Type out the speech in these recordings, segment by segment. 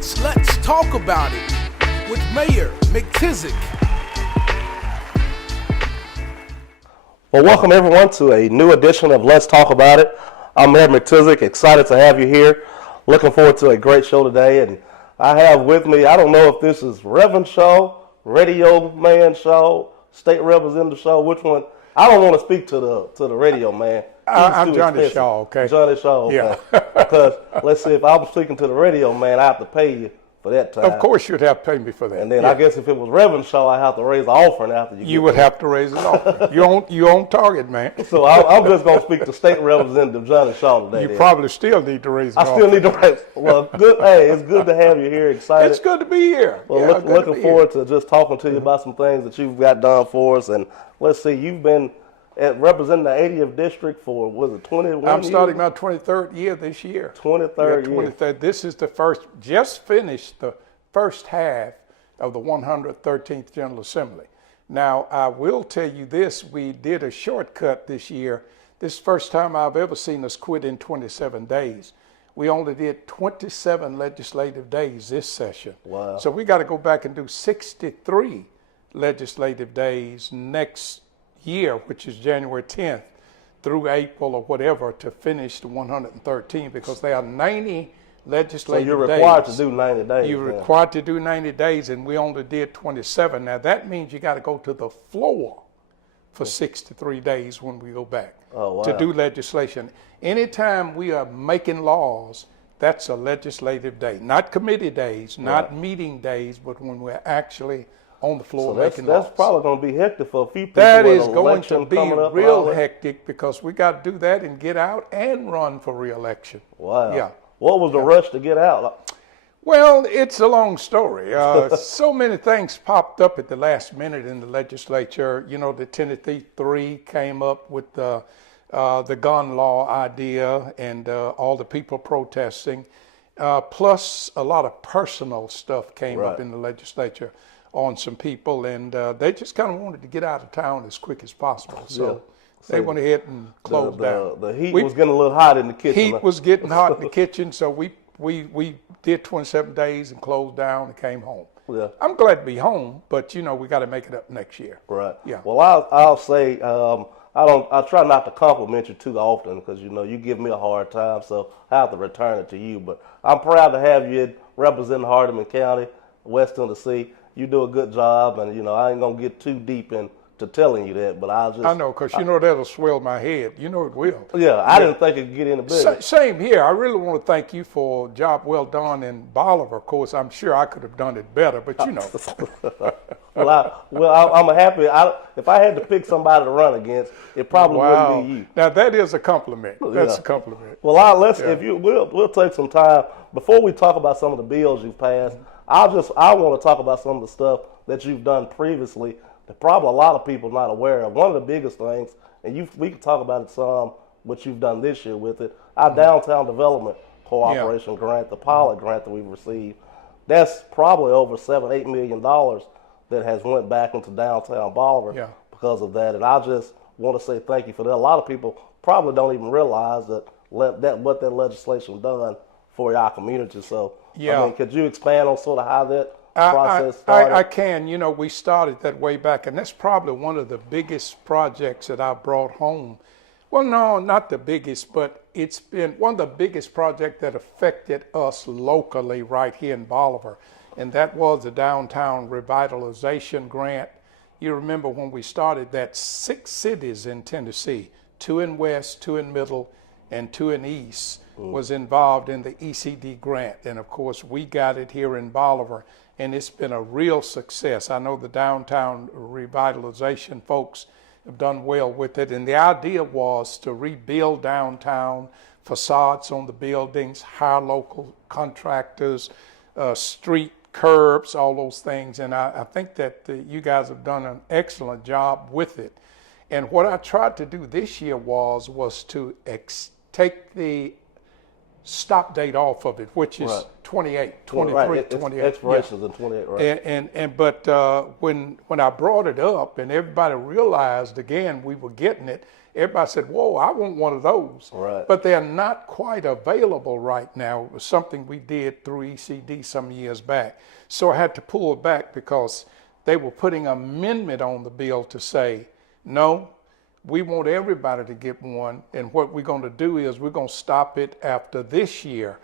Let's talk about it with Mayor McTizic. Well, welcome everyone to a new edition of Let's Talk About It. I'm Mayor McTizic, excited to have you here. Looking forward to a great show today. And I have with me, I don't know if this is Reverend Show, Radio Man Show, State Representative Show, which one? I don't want to speak to the radio man. I'm Johnny Shaw, okay? Johnny Shaw, okay. Yeah. Because let's see, if I was speaking to the radio man, I have to pay you for that time. Of course you'd have to pay me for that. And then I guess if it was Reverend Shaw, I have to raise the offering after you. You would have to raise it off. You on target, man. So I'm just going to speak to State Representative Johnny Shaw today. You then. probably still need to raise it off. I still need to raise. Well, good. Hey, it's good to have you here. Excited. It's good to be here. Well, Yeah, looking forward to just talking to you about some things that you've got done for us. And let's see, you've been representing the 80th district for, was it 21 I'm starting years? my 23rd year this year. 23rd year. 23rd. This is the first, just finished the first half of the 113th General Assembly. Now, I will tell you this, we did a shortcut this year. This is the first time I've ever seen us quit in 27 days. We only did 27 legislative days this session. Wow. So we got to go back and do 63 legislative days next year, which is January 10th through April or whatever, to finish the 113, because there are 90 legislative days. So you're required to do 90 days. You're required to do 90 days, and we only did 27. Now that means you got to go to the floor for 63 days when we go back to do legislation. Anytime we are making laws, that's a legislative day. Not committee days, not meeting days, but when we're actually on the floor making laws. That's probably going to be hectic for a few people. That is going to be real hectic, because we got to do that and get out and run for re-election. Wow. Yeah. What was the rush to get out? Well, it's a long story. So many things popped up at the last minute in the legislature. You know, the Tennessee 3 came up with the gun law idea, and all the people protesting. Plus, a lot of personal stuff came up in the legislature on some people, and they just kind of wanted to get out of town as quick as possible. So they went ahead and closed down. The heat was getting a little hot in the kitchen. Heat was getting hot in the kitchen, so we did 27 days and closed down and came home. Yeah. I'm glad to be home, but you know, we got to make it up next year. Right. Yeah. Well, I'll say I try not to compliment you too often, because you know you give me a hard time, so I have to return it to you. But I'm proud to have you representing Hardeman County, West Tennessee. You do a good job, and you know I ain't gonna get too deep into telling you that, but I know, because you know that'll swell my head. You know it will. Yeah, I didn't think it could get any bigger. Same here. I really want to thank you for a job well done in Bolivar. Of course, I'm sure I could have done it better, but you know. I'm happy. If I had to pick somebody to run against, it probably wouldn't be you. Now that is a compliment. That's a compliment. Well, we'll take some time before we talk about some of the bills you've passed. I want to talk about some of the stuff that you've done previously that probably a lot of people are not aware of. One of the biggest things, and we can talk about it some, what you've done this year with it, our downtown development cooperation grant, the pilot grant that we've received. That's probably over $7-8 million that has went back into downtown Bolivar because of that. And I just want to say thank you for that. A lot of people probably don't even realize what that legislation done for our community. So, I mean, could you expand on sort of how that process started? I can. You know, we started that way back, and that's probably one of the biggest projects that I brought home. Well, no, not the biggest, but it's been one of the biggest projects that affected us locally right here in Bolivar, and that was the Downtown Revitalization Grant. You remember when we started that, 6 cities in Tennessee, 2 in West, 2 in Middle, and 2 in East, was involved in the ECD grant. And of course, we got it here in Bolivar, and it's been a real success. I know the Downtown Revitalization folks have done well with it. And the idea was to rebuild downtown, facades on the buildings, hire local contractors, street curbs, all those things. And I think that you guys have done an excellent job with it. And what I tried to do this year was to take the stop date off of it, which is Right. 28, 23, Right. 28. Expirations in 28, right? But when I brought it up and everybody realized again we were getting it, everybody said, "Whoa, I want one of those." Right. But they're not quite available right now. It was something we did through ECD some years back. So I had to pull it back because they were putting an amendment on the bill to say, no, we want everybody to get one. And what we're going to do is we're going to stop it after this year.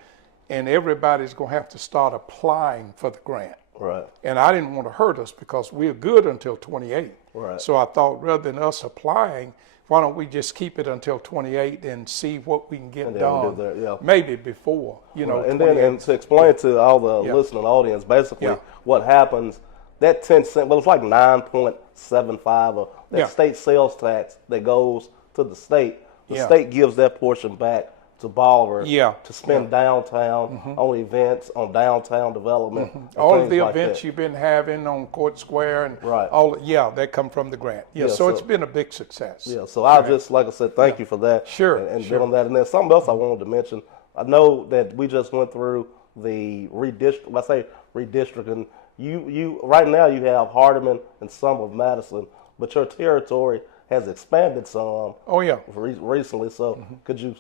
And everybody's going to have to start applying for the grant. Right. And I didn't want to hurt us because we're good until 28. Right. So I thought rather than us applying, why don't we just keep it until 28 and see what we can get And then done, we'll do that, yeah. maybe before, you know. Right. And 28. then and to explain to all the Yeah. listening audience, basically Yeah. what happens, that 10 cent, well, it's like 9.75 of that Yeah. state sales tax that goes to the state. The Yeah. state gives that portion back to Bolivar Yeah. to spend downtown on events, on downtown development. and All of things the like events that. you've been having on Court Square and Right. all, yeah, they come from the grant. Yeah, Yeah, so it's so- been a big success. Yeah, so I just, like I said, thank you for that. Sure, And sure. doing that. And then something else I wanted to mention. I know that we just went through the redistricting. You right now you have Hardeman and some of Madison, but your territory has expanded some Oh yeah. recently. So could you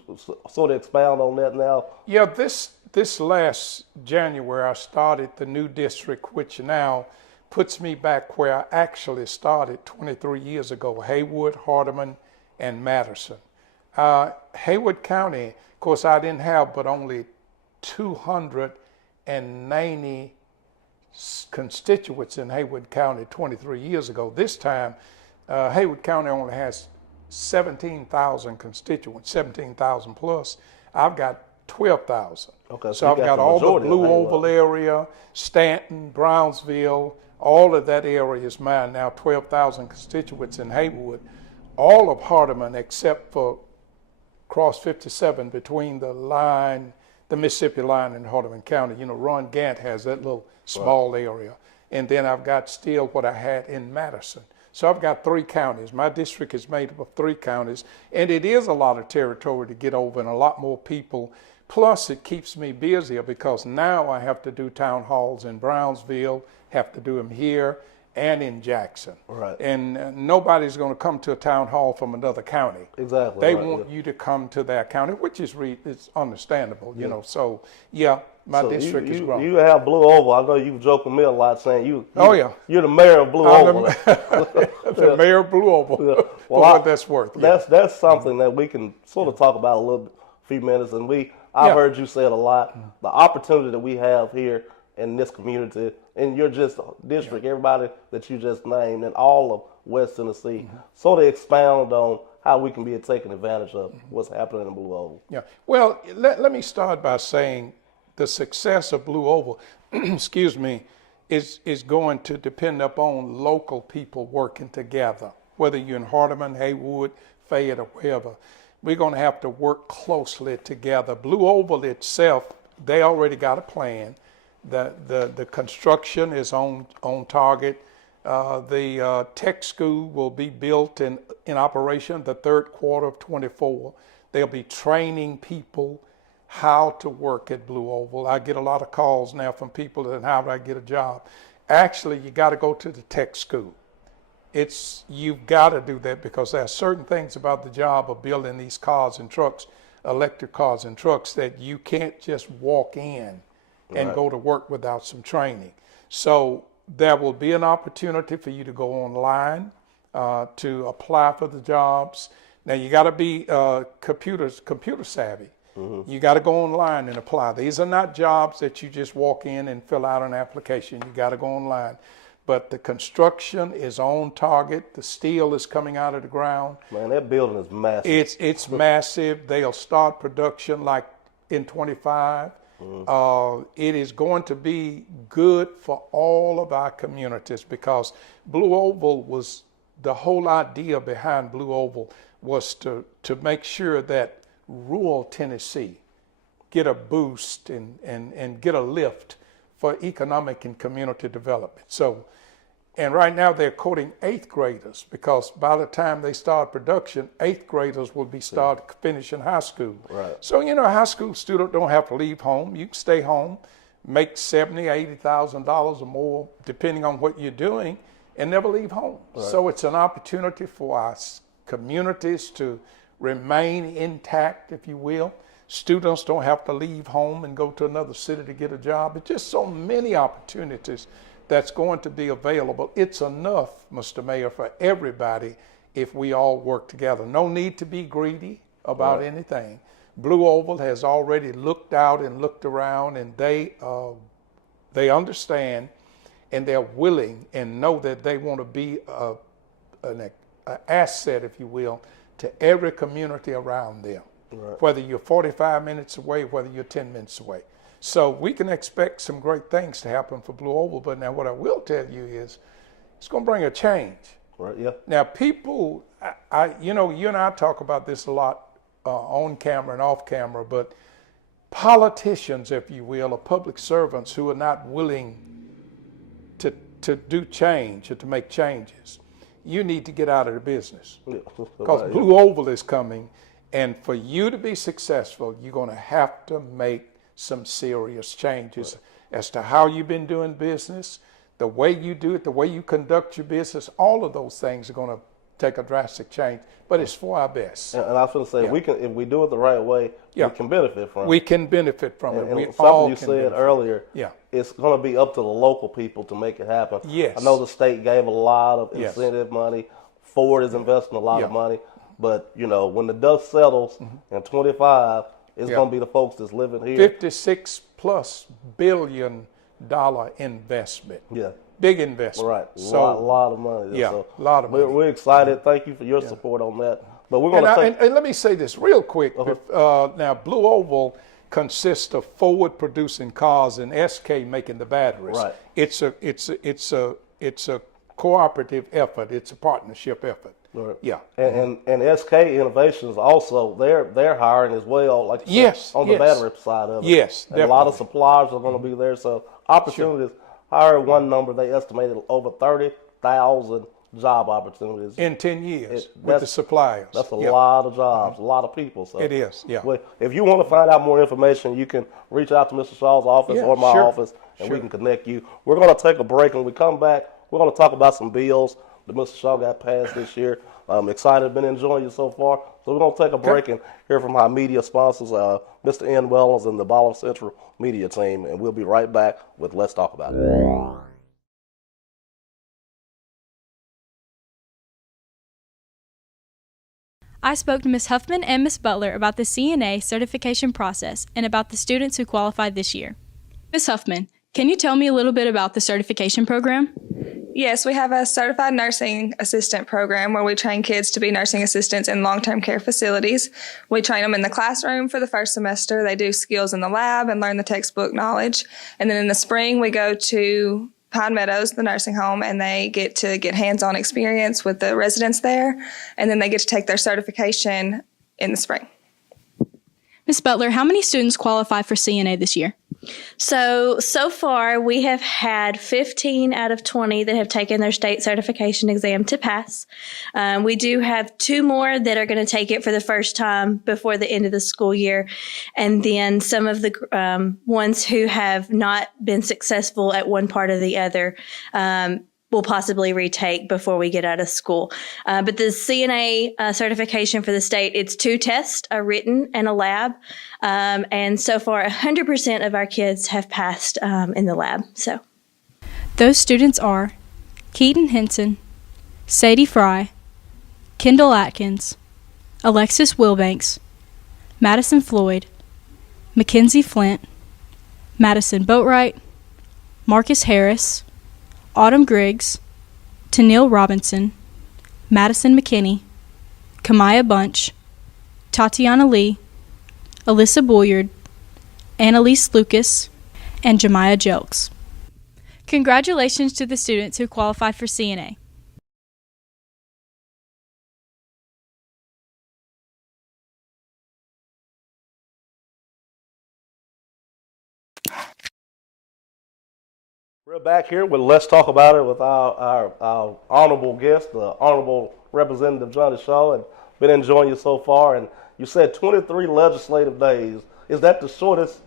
sort of expound on that now? Yeah, this last January I started the new district, which now puts me back where I actually started 23 years ago, Haywood, Hardeman, and Madison. Haywood County, of course, I didn't have but only 290 constituents in Haywood County 23 years ago. This time, Haywood County only has 17,000 constituents, 17,000 plus. I've got 12,000. Okay, so I've you got all the majority of Blue Haywood. Oval area, Stanton, Brownsville, all of that area is mine now, 12,000 constituents in Haywood. All of Hardeman except for Cross 57 between the line, the Mississippi line and Hardeman County. You know, Ron Gant has that little small area. And then I've got still what I had in Madison. So I've got 3 counties. My district is made up of 3 counties. And it is a lot of territory to get over and a lot more people. Plus it keeps me busier because now I have to do town halls in Brownsville, have to do them here and in Jackson. Right. And nobody's going to come to a town hall from another county. Exactly. They right, want yeah. you to come to their county, which is it's understandable, you know. So yeah, my So district is growing. You have Blue Oval. I know you've joked with me a lot saying Oh, yeah. you're the mayor of Blue I'm Oval. the mayor of Blue Oval, Yeah. for Well, what that's worth. Yeah. That's something that we can sort of talk about a little few minutes. And I Yeah. heard you say it a lot. The opportunity that we have here in this community, in your just district, everybody that you just named, and all of West Tennessee, sort of expound on how we can be taking advantage of what's happening in Blue Oval. Yeah. Well, let me start by saying the success of Blue Oval, excuse me, is going to depend upon local people working together, whether you're in Hardeman, Haywood, Fayette, or wherever. We're going to have to work closely together. Blue Oval itself, they already got a plan. The construction is on target. The tech school will be built in operation the third quarter of 24. They'll be training people how to work at Blue Oval. I get a lot of calls now from people that how do I get a job? Actually, you got to go to the tech school. You've got to do that because there are certain things about the job of building these cars and trucks, electric cars and trucks, that you can't just walk in and go to work without some training. So there will be an opportunity for you to go online to apply for the jobs. Now you got to be computer savvy. You got to go online and apply. These are not jobs that you just walk in and fill out an application. You got to go online. But the construction is on target. The steel is coming out of the ground. Man, that building is massive. It's massive. They'll start production like in 25. It is going to be good for all of our communities because Blue Oval was, the whole idea behind Blue Oval was to make sure that rural Tennessee get a boost and get a lift for economic and community development. So And right now they're courting 8th graders because by the time they start production, 8th graders will be finishing high school. Right. So, you know, a high school student don't have to leave home. You can stay home, make $70,000, $80,000 or more, depending on what you're doing, and never leave home. Right. So it's an opportunity for our communities to remain intact, if you will. Students don't have to leave home and go to another city to get a job. It's just so many opportunities that's going to be available. It's enough, Mr. Mayor, for everybody if we all work together. No need to be greedy about anything. Blue Oval has already looked out and looked around, and they understand and they're willing and know that they want to be an asset, if you will, to every community around them. Right. Whether you're 45 minutes away, whether you're 10 minutes away. So we can expect some great things to happen for Blue Oval, but now what I will tell you is it's going to bring a change. Right, yeah. Now people, you know, you and I talk about this a lot on camera and off camera, but politicians, if you will, or public servants who are not willing to do change or to make changes, you need to get out of the business. Because Blue Oval is coming, and for you to be successful, you're going to have to make some serious changes as to how you've been doing business, the way you do it, the way you conduct your business. All of those things are going to take a drastic change, but it's for our best. And I was going to say, we can, if we do it the right way, we can benefit from it. We can benefit from it. And We something all you can said benefit. earlier, Yeah. it's going to be up to the local people to make it happen. Yes. I know the state gave a lot of incentive money. Ford is investing a lot of money. But, you know, when the dust settles in 25, it's going to be the folks that's living here. $56+ billion investment. Yeah. Big investment. Right. So, a lot of money. Yeah, So a lot of money. We're excited. Thank you for your support on that. But we're going to take... and let me say this real quick. Now, Blue Oval consists of Ford producing cars and SK making the batteries. Right. It's a cooperative effort. It's a partnership effort. Right. Yeah. And SK Innovations also, they're hiring as well, like you said, on the battery side of it. Yes, and a lot of suppliers are going to be there. So opportunities. I heard one number, they estimated over 30,000 job opportunities in 10 years with the suppliers. That's a lot of jobs, a lot of people. So it is. Yeah. Well, if you want to find out more information, you can reach out to Mr. Shaw's office or my office, and we can connect you. We're going to take a break. When we come back, we're going to talk about some bills that Mr. Shaw got passed this year. I'm excited, been enjoying you so far. So we're going to take a break and hear from our media sponsors, Mr. N. Wellens and the Ball Central media team, and we'll be right back with Let's Talk About It. I spoke to Ms. Huffman and Ms. Butler about the CNA certification process and about the students who qualified this year. Ms. Huffman, can you tell me a little bit about the certification program? Yes, we have a certified nursing assistant program where we train kids to be nursing assistants in long-term care facilities. We train them in the classroom for the first semester. They do skills in the lab and learn the textbook knowledge. And then in the spring, we go to Pine Meadows, the nursing home, and they get to get hands-on experience with the residents there. And then they get to take their certification in the spring. Ms. Butler, how many students qualify for CNA this year? So far, we have had 15 out of 20 that have taken their state certification exam to pass. We do have 2 more that are going to take it for the first time before the end of the school year. And then some of the ones who have not been successful at one part or the other will possibly retake before we get out of school. But the CNA certification for the state, it's 2 tests, a written and a lab. And so far, 100% of our kids have passed in the lab. So, those students are Keaton Henson, Sadie Fry, Kendall Atkins, Alexis Wilbanks, Madison Floyd, Mackenzie Flint, Madison Boatwright, Marcus Harris, Autumn Griggs, Tennille Robinson, Madison McKinney, Kamaya Bunch, Tatiana Lee, Alyssa Boyard, Annalise Lucas, and Jemiah Jelks. Congratulations to the students who qualified for CNA. We're back here with Let's Talk About It with our honorable guest, the Honorable Representative Johnny Shaw, and been enjoying you so far. And you said 23 legislative days. Is that the shortest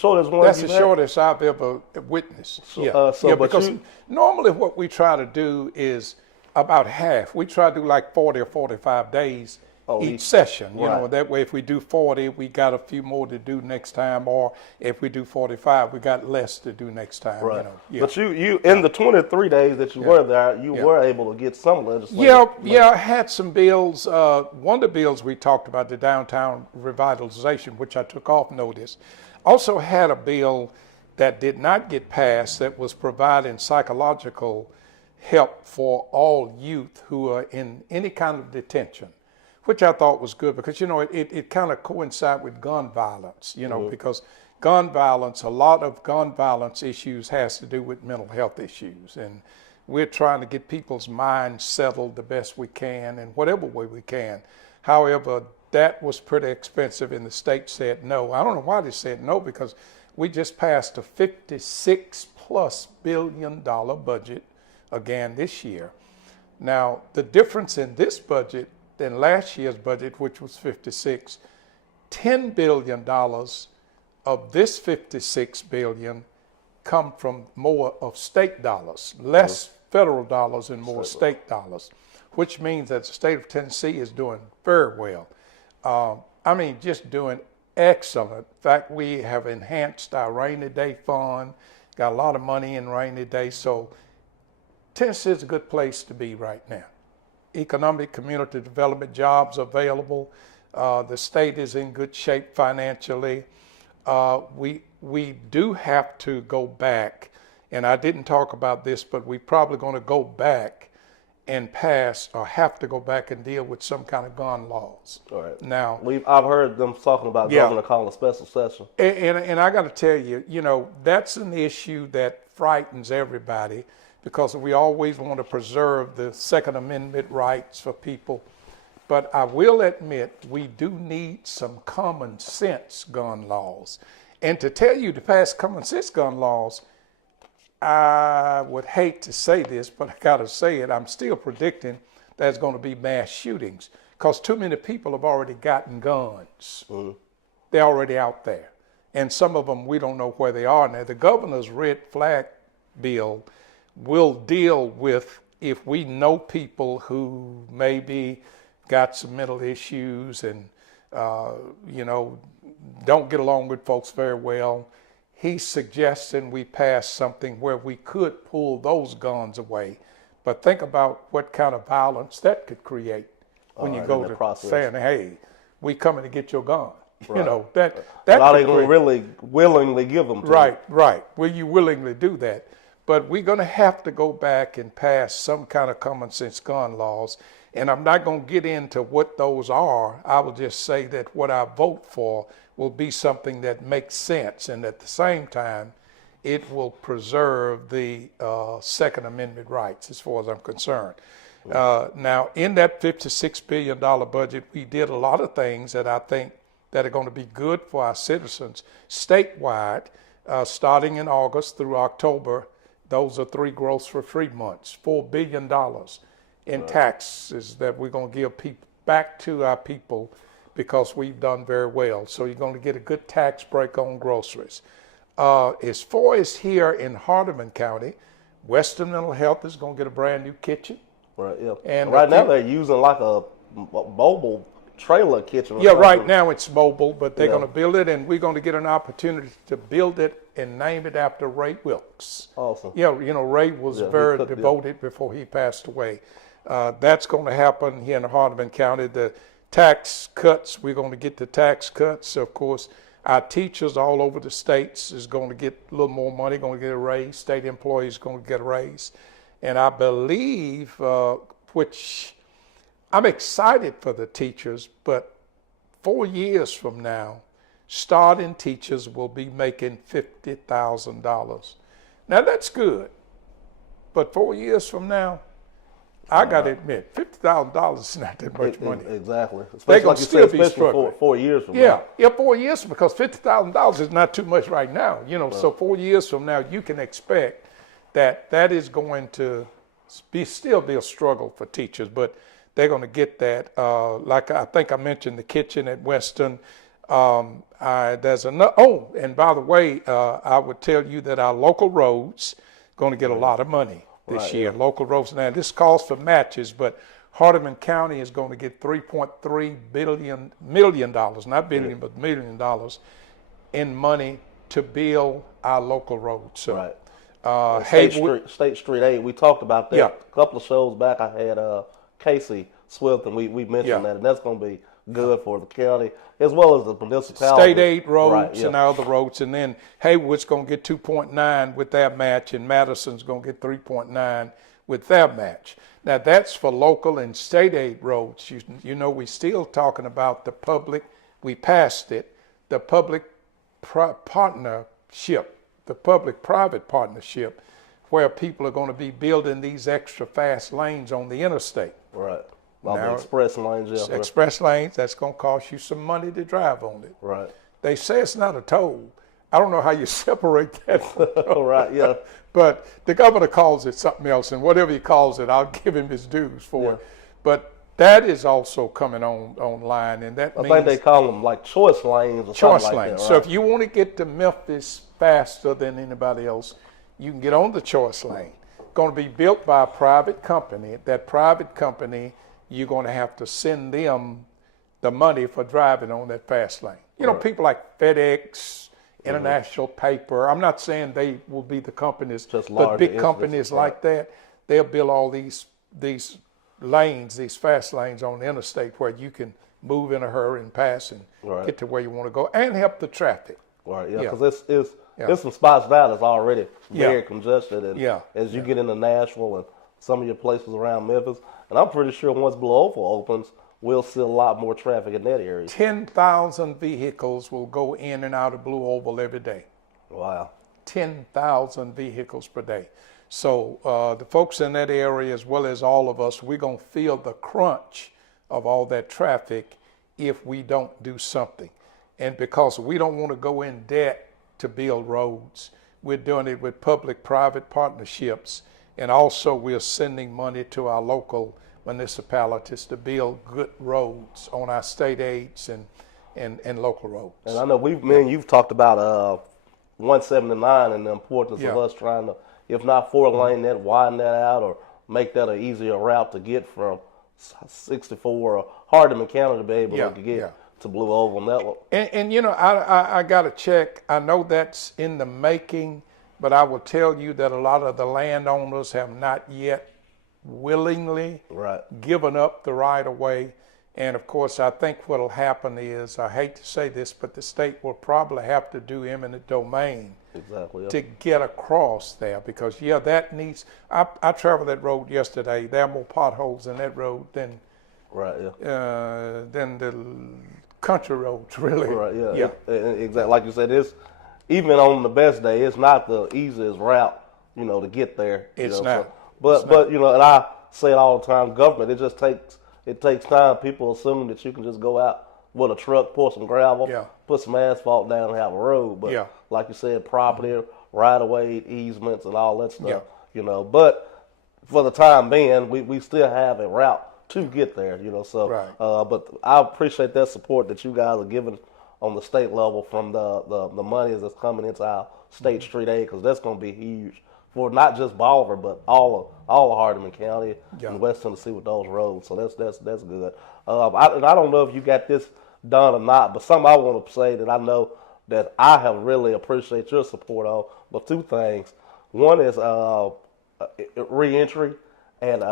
one? That's the shortest I've ever witnessed. Because normally what we try to do is about half. We try to do like 40 or 45 days each session. You know, that way if we do 40, we got a few more to do next time, or if we do 45, we got less to do next time. Right. You know, But you in the 23 days that you were there, you were able to get some legislation. I had some bills. One of the bills we talked about, the downtown revitalization, which I took off notice. Also had a bill that did not get passed that was providing psychological help for all youth who are in any kind of detention, which I thought was good because, you know, it kind of coincides with gun violence, you know, because gun violence, a lot of gun violence issues has to do with mental health issues. And we're trying to get people's minds settled the best we can in whatever way we can. However, that was pretty expensive and the state said no. I don't know why they said no, because we just passed a $56+ billion budget again this year. Now, the difference in this budget than last year's budget, which was 56, $10 billion of this 56 billion come from more of state dollars, less federal dollars and more state dollars, which means that the state of Tennessee is doing very well. I mean, just doing excellent. In fact, we have enhanced our rainy day fund, got a lot of money in rainy day, so Tennessee is a good place to be right now. Economic, community development, jobs available. The state is in good shape financially. We do have to go back, and I didn't talk about this, but we're probably going to go back and pass, or have to go back and deal with some kind of gun laws. All right. Now, I've heard them talking about Governor calling a special session. And I got to tell you, you know, that's an issue that frightens everybody, because we always want to preserve the Second Amendment rights for people. But I will admit, we do need some common sense gun laws. And to tell you to pass common sense gun laws, I would hate to say this, but I got to say it. I'm still predicting there's going to be mass shootings because too many people have already gotten guns. They're already out there. And some of them, we don't know where they are. Now, the governor's red flag bill will deal with if we know people who maybe got some mental issues and, you know, don't get along with folks very well. He's suggesting we pass something where we could pull those guns away. But think about what kind of violence that could create when you go to saying, hey, we coming to get your gun. Right. You know, that are they going to really willingly give them to you? Right. Will you willingly do that? But we're going to have to go back and pass some kind of common sense gun laws. And I'm not going to get into what those are. I will just say that what I vote for will be something that makes sense. And at the same time, it will preserve the Second Amendment rights as far as I'm concerned. Now, in that $56 billion budget, we did a lot of things that I think that are going to be good for our citizens statewide, starting in August through October. Those are 3 growth-for-free months, $4 billion in taxes that we're going to give back to our people because we've done very well. So you're going to get a good tax break on groceries. As far as here in Hardeman County, Western Mental Health is going to get a brand new kitchen. Right, yeah. And right now they're using like a mobile trailer kitchen. Yeah, right now it's mobile, but they're going to build it, and we're going to get an opportunity to build it and name it after Ray Wilkes. Awesome. Yeah, you know, Ray was very devoted before he passed away. That's going to happen here in Hardeman County. The tax cuts, we're going to get the tax cuts. Of course, our teachers all over the states is going to get a little more money, going to get a raise. State employees going to get a raise. And I believe, which I'm excited for the teachers, but 4 years from now, starting teachers will be making $50,000. Now that's good, but 4 years from now, I got to admit, $50,000 is not that much money. Exactly. They're going to still be struggling. 4 years from now. Yeah, 4 years, because $50,000 is not too much right now. You know, so 4 years from now, you can expect that is going to still be a struggle for teachers, but they're going to get that. Like I think I mentioned the kitchen at Weston. There's another. Oh, and by the way, I would tell you that our local roads going to get a lot of money this year. Yeah. Local roads. Now this calls for matches, but Hardeman County is going to get $3.3 million, not billion, but $1 million in money to build our local roads. So, right. State Street 8, we talked about that a couple of shows back. I had Casey Swift, and we mentioned that, and that's going to be good for the county as well as the municipality. State 8 roads and all the roads, and then Haywood's going to get 2.9 with their match, and Madison's going to get 3.9 with their match. Now that's for local and state aid roads. You know, we still talking about the public. We passed it, the public partnership, the public-private partnership, where people are going to be building these extra fast lanes on the interstate. Right. Now, the express lanes, express lanes, that's going to cost you some money to drive on it. Right. They say it's not a toll. I don't know how you separate that from a toll. Right, yeah. But the governor calls it something else, and whatever he calls it, I'll give him his dues for it. But that is also coming online, and that means... I think they call them like choice lanes or choice something lanes. Like that, right? So if you want to get to Memphis faster than anybody else, you can get on the choice lane. Going to be built by a private company. That private company, you're going to have to send them the money for driving on that fast lane. You know, people like FedEx, International Paper. I'm not saying they will be the companies, but big companies like that, they'll build all these lanes, these fast lanes on the interstate where you can move in a hurry and pass and get to where you want to go and help the traffic. Right, because there's some spots now that's already very congested, and as you get into Nashville and some of your places around Memphis, and I'm pretty sure once Blue Oval opens, we'll see a lot more traffic in that area. 10,000 vehicles will go in and out of Blue Oval every day. Wow. 10,000 vehicles per day. So the folks in that area, as well as all of us, we're going to feel the crunch of all that traffic if we don't do something. And because we don't want to go in debt to build roads, we're doing it with public-private partnerships, and also we're sending money to our local municipalities to build good roads on our state aids and local roads. And I know you've talked about 179 and the importance of us trying to, if not 4-lane that, widen that out or make that an easier route to get from 64 or Hardeman County to be able to get to Blue Oval Network. And you know, I got to check. I know that's in the making, but I will tell you that a lot of the landowners have not yet willingly given up the right of way. And of course, I think what will happen is, I hate to say this, but the state will probably have to do eminent domain to get across there, because that needs, I traveled that road yesterday. There are more potholes in that road than the country roads, really. Exactly. Like you said, it's, even on the best day, it's not the easiest route, to get there. It's not. But and I say it all the time, government, it takes time. People assume that you can just go out with a truck, pour some gravel, put some asphalt down and have a road. But like you said, property, right-of-way, easements and all that stuff, But for the time being, we still have a route to get there, but I appreciate that support that you guys are giving on the state level from the money that's coming into our state street aid, because that's going to be huge for not just Bolivar, but all of Hardeman County and West Tennessee with those roads. So that's good. I don't know if you got this done or not, but something I want to say that I know that I have really appreciate your support on. But two things. One is reentry and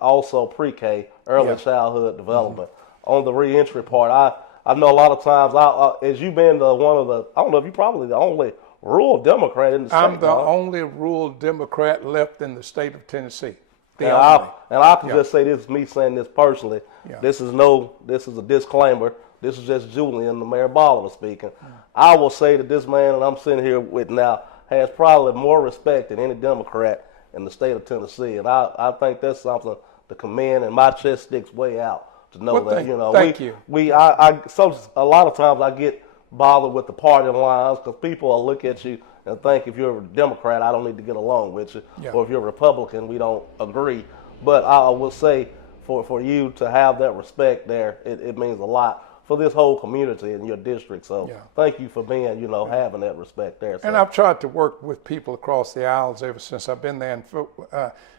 also pre-K, early childhood development. On the reentry part, I know a lot of times, as you've been one of the, I don't know if you're probably the only rural Democrat in the state. I'm the only rural Democrat left in the state of Tennessee. And I can just say this, me saying this personally, this is a disclaimer. This is just Julian, the Mayor Bolivar speaking. I will say that this man that I'm sitting here with now has probably more respect than any Democrat in the state of Tennessee. And I think that's something to commend, and my chest sticks way out to know that, Thank you. A lot of times I get bothered with the party lines, because people will look at you and think if you're a Democrat, I don't need to get along with you, or if you're a Republican, we don't agree. But I will say, for you to have that respect there, it means a lot for this whole community in your district. So thank you for being, having that respect there. So. And I've tried to work with people across the aisles ever since I've been there. And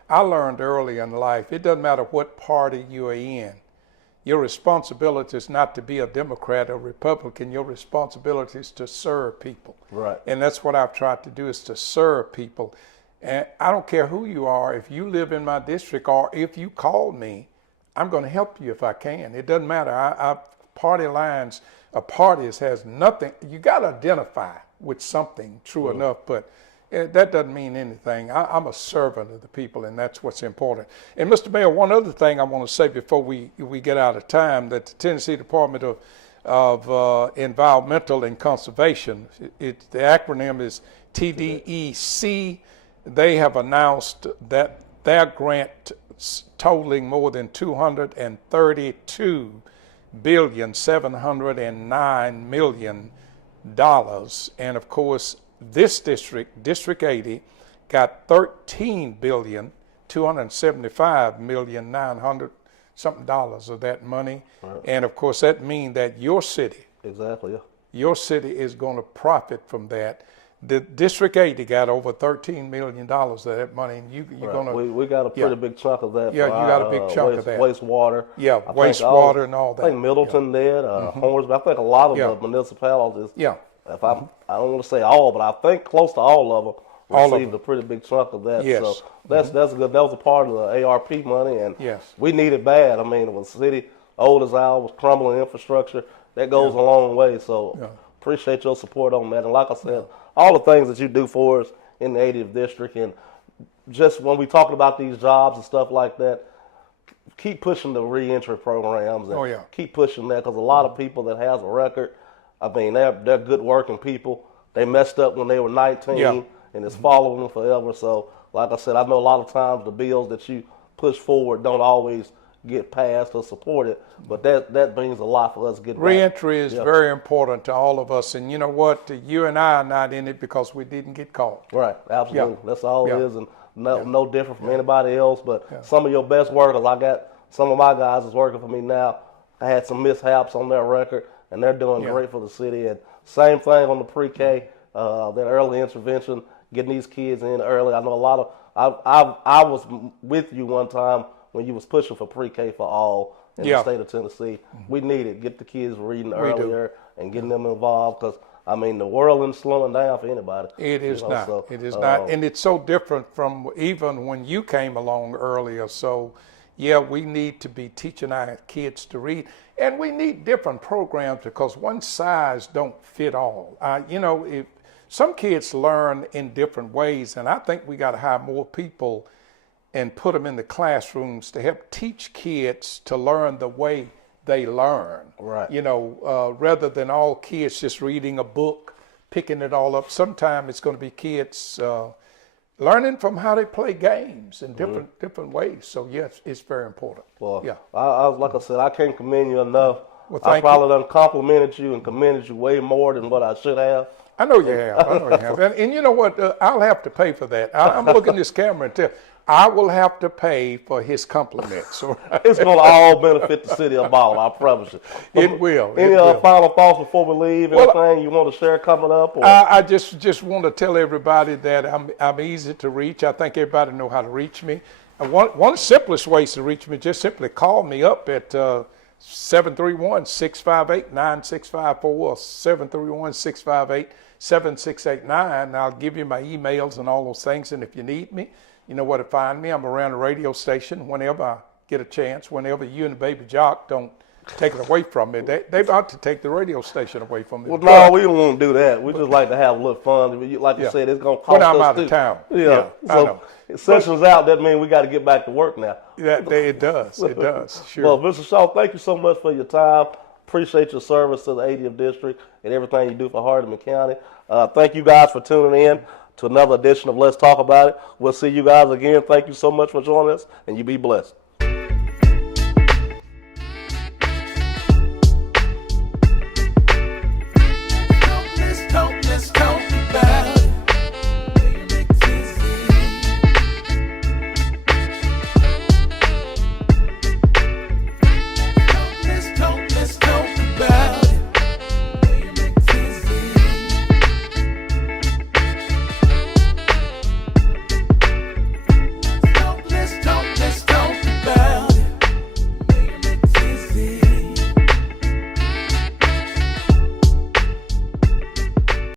I learned early in life, it doesn't matter what party you are in. Your responsibility is not to be a Democrat or Republican. Your responsibility is to serve people. Right. And that's what I've tried to do, is to serve people. And I don't care who you are. If you live in my district or if you call me, I'm going to help you if I can. It doesn't matter. Party lines, a party has nothing. You got to identify with something, true enough, but that doesn't mean anything. I'm a servant of the people, and that's what's important. And Mr. Mayor, one other thing I want to say before we get out of time, that the Tennessee Department of Environmental and Conservation, the acronym is TDEC. They have announced that their grant totaling more than $232,709,000,000, and of course this District 80, got $13,275,900,000 something of that money, and of course that means that your city, your city is going to profit from that. The District 80 got over $13 million of that money, and you're going to... We got a pretty big chunk of that. Yeah, you got a big chunk of that. Wastewater. Yeah, wastewater and all that. I think Middleton did, Hornsby. I think a lot of the municipalities. Yeah. I don't want to say all, but I think close to all of them received a pretty big chunk of that. Yes. So that's good. That was a part of the ARP money, and we need it bad. I mean, when the city old as ours, crumbling infrastructure, that goes a long way. So appreciate your support on that. And like I said, all the things that you do for us in the 80th district, and just when we talk about these jobs and stuff like that, keep pushing the reentry programs and keep pushing that, because a lot of people that has a record, I mean, they're good working people. They messed up when they were 19 and it's following them forever. So like I said, I know a lot of times the bills that you push forward don't always get passed or supported, but that means a lot for us getting reentry is very important to all of us. And you know what? You and I are not in it because we didn't get caught. Right, absolutely. That's all it is, and no different from anybody else. But some of your best workers, I got some of my guys is working for me now. I had some mishaps on their record, and they're doing great for the city. And same thing on the pre-K, that early intervention, getting these kids in early. I know a lot of, I was with you one time when you was pushing for pre-K for all in the state of Tennessee. We need it. Get the kids reading earlier and getting them involved, because, I mean, the world isn't slowing down for anybody. It is not. So, it is not. And it's so different from even when you came along earlier. So, we need to be teaching our kids to read. And we need different programs, because one size don't fit all. If some kids learn in different ways, and I think we got to hire more people and put them in the classrooms to help teach kids to learn the way they learn. Right. Rather than all kids just reading a book, picking it all up. Sometimes it's going to be kids learning from how they play games in different ways. So yes, it's very important. Well, I like I said, I can't commend you enough. Well, I probably done complimented you and commended you way more than what I should have. I know you have. And you know what? I'll have to pay for that. I'm looking at this camera and tell. I will have to pay for his compliments. It's going to all benefit the city of Baldwin, I promise you. It will. Any final thoughts before we leave? Anything you want to share coming up? Or? I just want to tell everybody that I'm easy to reach. I think everybody know how to reach me. And one simplest ways to reach me, just simply call me up at 731-658-9654, 731-658-7689. And I'll give you my emails and all those things. And if you need me, you know where to find me. I'm around the radio station whenever I get a chance, whenever you and the baby Jock don't take it away from me. They're about to take the radio station away from me. Well, no, we don't want to do that. We just like to have a little fun. Like you said, it's going to cost us. When I'm out of town. Yeah. So session's out, that means we got to get back to work now. It does. It does. Sure. Well, Mr. Shaw, thank you so much for your time. Appreciate your service to the 80th District and everything you do for Hardeman County. Thank you guys for tuning in to another edition of Let's Talk About It. We'll see you guys again. Thank you so much for joining us, and you be blessed.